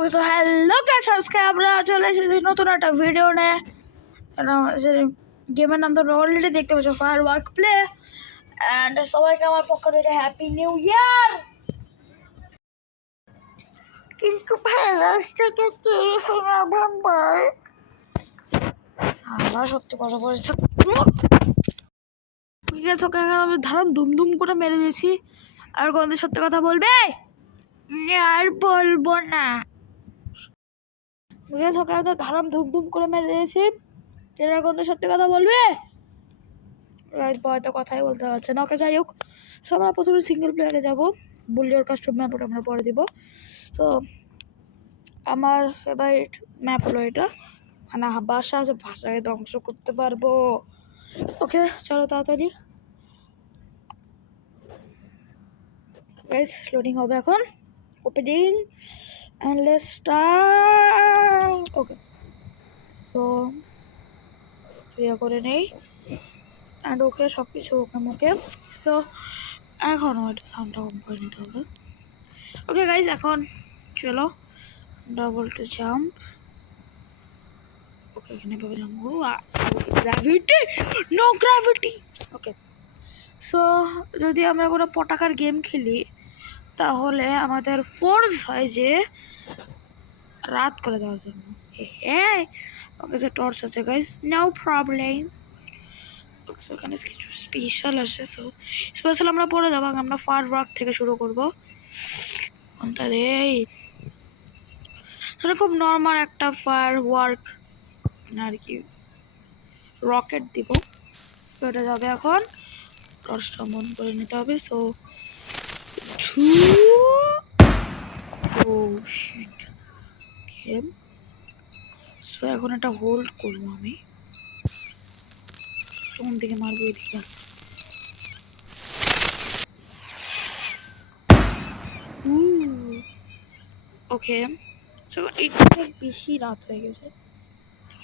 Okay so hello guys, আজকে আমরা চলে এসেছি নতুন একটা ভিডিও নিয়ে। গেমের নাম তো অলরেডি দেখতে পাচ্ছ, ফায়ার ওয়ার্ক প্লে। অ্যান্ড সবাইকে আমার পক্ষ থেকে হ্যাপি নিউ ইয়ার। কিন্তু আমরা সত্যি কথা বলেছি, ঠিক আছে ওকে আমি ধারাম দুম করে মেরে দিয়েছি। আর কোনদিন সত্যি কথা বলবে? আর বলবো না। ওকে ধারাম ধুম করে মেরে দিয়েছি। এরকম তো সত্যি কথা বলবে? হয়তো কথাই বলতে পারছে না। ওকে যাই হোক, আমরা প্রথমে সিঙ্গেল প্লেয়ারে যাবো। বুলিয়র কাস্টম ম্যাপ ওটা আমরা পরে দিব। তো আমার ফেভারিট ম্যাপ হলো এটা। মানে বাসা আছে, ভাষাকে ধ্বংস করতে পারবো। ওকে চলো তাড়াতাড়ি, গাইস লোডিং হবে এখন। Opening and let's start. Okay তো ক্লিয়ার করে নেই অ্যান্ড ওকে সব কিছু ওকে মুখে। তো এখন হয়তো সাউন্ডটা কম করে নিতে হবে। ওকে গাইজ, এখন চলো ডাবল টু জাম্প। ওকে এখানে ভাবে jump, gravity no gravity. Okay so যদি আমরা কোনো পটাকার গেম খেলি তাহলে আমাদের ফোর্স হয় যে রাত করে দেওয়ার জন্য। হ্যাঁ ওকে যে টর্চ আছে গাইজ, নো প্রবলেম। ওখানে কিছু স্পেশাল আছে, সো স্পেশাল আমরা পরে যাবো। আমরা ফায়ার ওয়ার্ক থেকে শুরু করবো। কোনটা রে? খুব নর্মাল একটা ফায়ার ওয়ার্ক আর কি, রকেট দিব। সো এটা যাবে এখন। টর্চটা বন্ধ করে নিতে হবে। সো সো এখন এটা হোল্ড করবো আমি। কোন দিকে মারবো? এদিকে। ওকে সো একটু বেশি রাত হয়ে গেছে,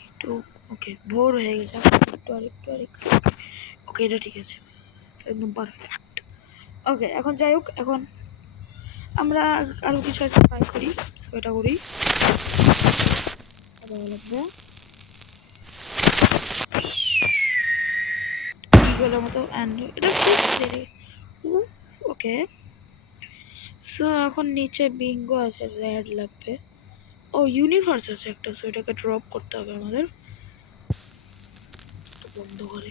একটু ওকে ভোর হয়ে গেছে। একটু ওকে এটা ঠিক আছে, একদম পারফেক্ট। ওকে এখন যাই হোক, এখন আমরা আরো কিছু একটা ট্রাই করি। সো এটা করি, লাগবে ইগলের মতো। অ্যান্ড এটা ওকে সো এখন নিচে বিঙ্গো আছে, রেড লাগবে। ও ইউনিভার্স আছে একটা, সো এটাকে ড্রপ করতে হবে আমাদের। বন্ধ করে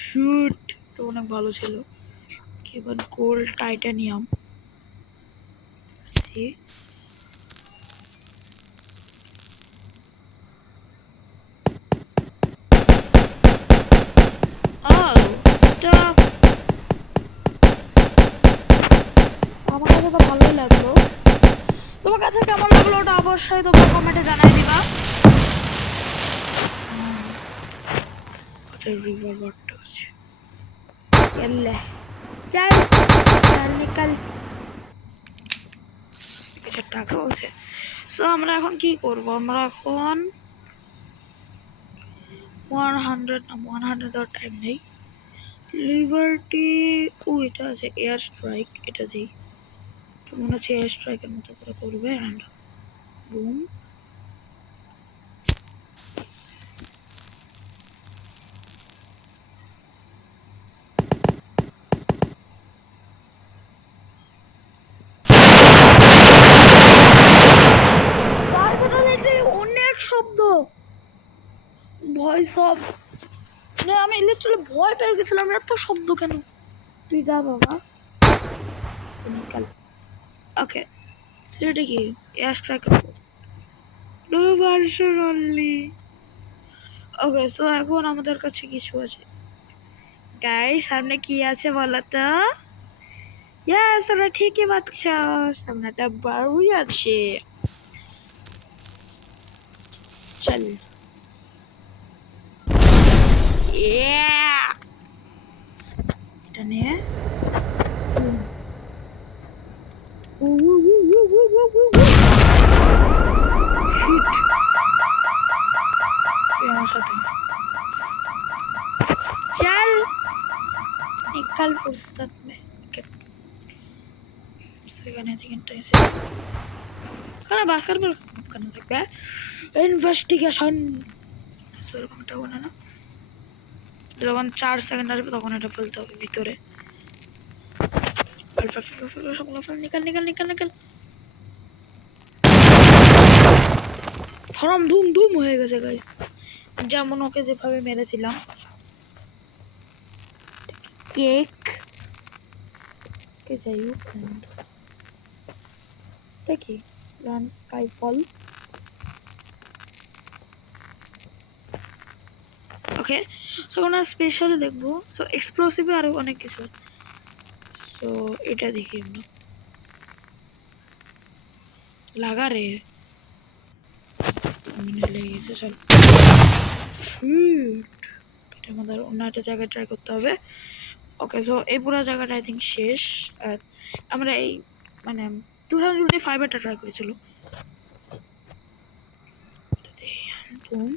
শুট, তো অনেক ভালো ছিল। এবার গোল্ড টাইটানিয়াম সি আমার কাছে তো ভালোই লাগলো। তোমার কাছে কেমন লাগলো ওটা অবশ্যই তোমরা কমেন্টে জানাই দিবা। আচ্ছা রিভলভারটা আছে, এলে চল চল নিকাল। কিছু টাকা আছে। সো আমরা এখন কি করব? আমরা এখন 100 দেওয়ার টাইম নেই। লিবার্টি, ও এটা আছে এয়ার স্ট্রাইক, এটা দিই। মনে হচ্ছে এয়ার স্ট্রাইকের মতো করে করবে। And broom. অনেক শব্দ, ভয় সব, আমি লিটারালি ভয় পেয়ে গেছিলাম। এত শব্দ কেন? তুই যা বাবা। ওকে সেটা কি? Air strike only. Okay so এখন আমাদের কাছে কিছু আছে। গাইস সামনে কি আছে বলো তো? ইয়েস তোমরা ঠিকই পাচ্ছো, সামনে একটা বারুই আছে। চল এটা নিয়ে আমার সাথে चल निकल फुर्सत में সেখানে সেকেন্ডটাই কারণ বাস্কেটবল কেন থাকবে ইনভেস্টিগেশন এরকমটা বলে না যখন 4 সেকেন্ড আসবে তখন এটা ফেলতে হবে ভিতরে নিকাল নিকাল নিকাল নিকাল ফরম ধুম ধুম হয়ে গেছে গাইস যেমন ওকে যেভাবে মেরেছিলাম কেক কে যাই হোক দেখি রান স্কাইফল ওকে সো আমরা স্পেশালি দেখবো সো এক্সপ্লোসিভে আরো অনেক কিছু সো এটা দেখি আমরা লাগা রে লেগে গেছে চল এটা আমাদের অন্য একটা জায়গায় ট্রাই করতে হবে ওকে সো এই পুরো জায়গাটা আই থিঙ্ক শেষ আর আমরা এই মানে 2025 এরটা ট্রাই করেছিল বুম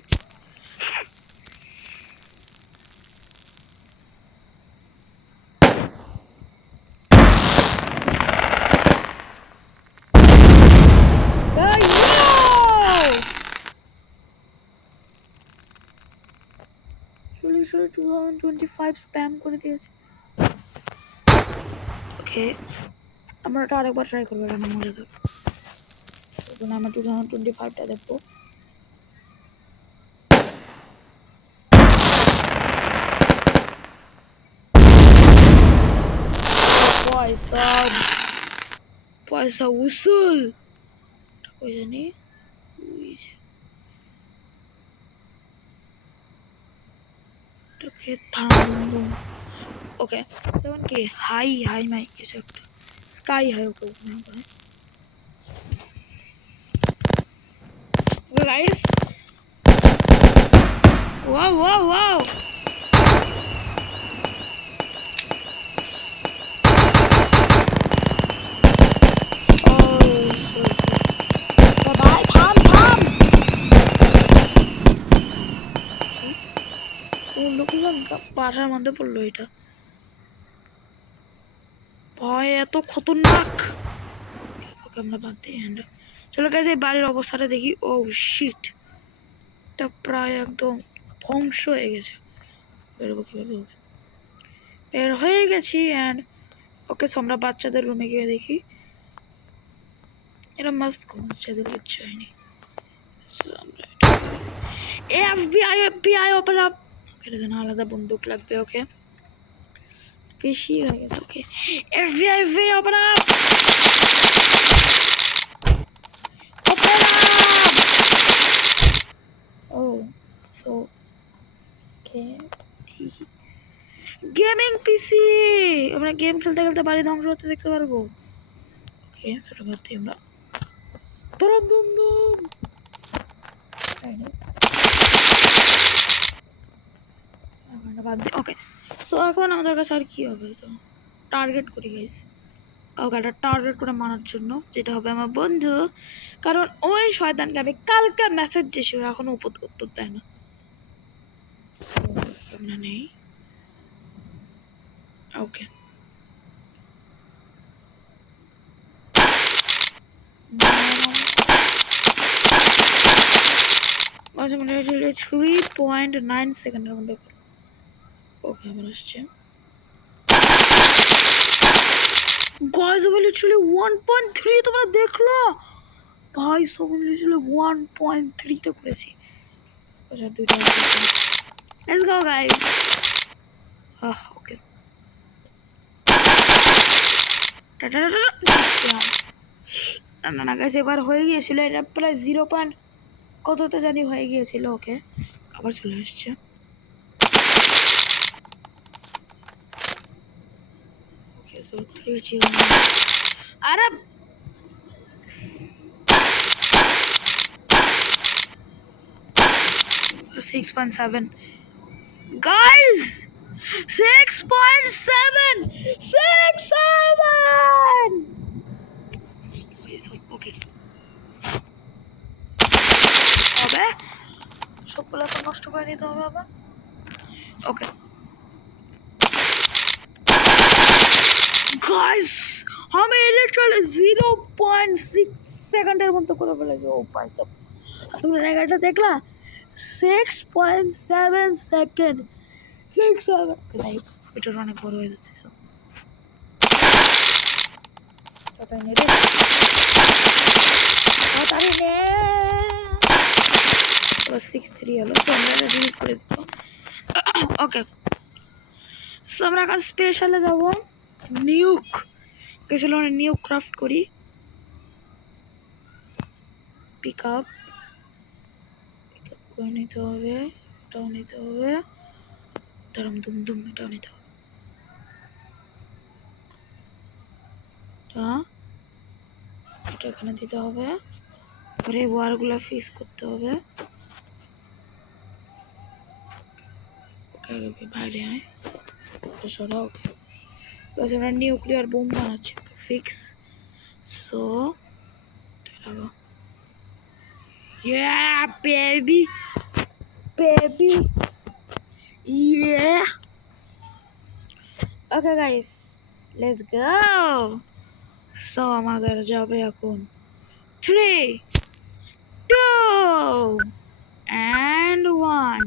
Sure 2025 spam করে দিয়েছে ওকে আমরা এটা আরেকবার ট্রাই করব এটা মজা হবে তখন আমরা 2025 টা দেখবো পয়সা উসুল কই জানি ওকে থাম ওকে সেভেন কি হাই হাই মাই কিছু একটা স্কাই হাই ওকে ওপেন করে okay guys wow wow wow পাঠার মধ্যে পড়লো এটা ভয় এত খতরনাক ওকে আমরা বাদ দিই হ্যান্ডা চলো গাইস এই বাড়ির অবস্থাটা দেখি ও শিট এটা প্রায় একদম ধ্বংস হয়ে গেছে বেরোবো কিভাবে ওকে বের হয়ে গেছি অ্যান্ড ওকে আমরা বাচ্চাদের রুমে গিয়ে দেখি এরা মাস্ট বাচ্চাদের কিচ্ছু হয়নি এফবিআই ওপেন আপ এটা যেন আলাদা বন্দুক লাগবে ওকে বেশি হয়ে গেছে okay FBI open up Oh, so okay. Gaming PC আমরা গেম খেলতে খেলতে বাড়ি ধ্বংস হতে দেখতে পারবো ওকে ছোট করতে আমরা বরম দুম দুম ওকে সো এখন আমাদের কাছে আর কি হবে তো টার্গেট করি গাইস কাউকে একটা টার্গেট করে মারার জন্য যেটা হবে আমার বন্ধু কারণ ওই শয়তানকে আমি কালকে মেসেজ দিয়েছি এখনো উত্তর দেয় না আমরা নেই ওকে মানে 3.9 সেকেন্ডের মধ্যে ওকে আবার আসছে গাইস আমি লিটারালি 1.3 তোমরা দেখলো ভাই সব লিটারালি 1.3 তে করেছি আচ্ছা দুইটা লেটস গো গাইস ওকে না না গাইস এবার হয়ে গিয়েছিল এটা প্রায় 0. কততে জানি হয়ে গিয়েছিল ওকে আবার চলে আসছে ওকে সো 3 আরে 6.7 guys 6.7 6.7 ওকে হবে সবগুলো তো নষ্ট করে নিতে হবে আবার ওকে গাইস আমি লিটারালি 0.6 সেকেন্ডের মতো করে ফেলেছি। ও ভাই সাব, তুমি জায়গাটা দেখলা 6.7 সেকেন্ড। 6 7 যাই হোক, এটা অনেক বড় হয়ে যাচ্ছে। তাড়াতাড়ি নে রে, তাড়াতাড়ি নে। 6-3 হলো, তো আমরা এটা ডিলিট করে দিব। ওকে, সো আমরা এখন স্পেশালে যাবো। নিউক স্পেশাল মানে নিউক ক্রাফট করি। পিক আপ করে নিতে হবে, এটাও নিতে হবে, ধরম দুম দুম এটাও নিতে হবে। এটা এখানে দিতে হবে, পরে এই ওয়ারগুলো ফিক্স করতে হবে। ওকে বাইরে আয়, সরা। ওকে, আমরা নিউক্লিয়ার বোম বানাচ্ছি, fix. So yeah baby baby yeah. Okay guys, let's go. So আমাদের যাবে এখন 3 2 and 1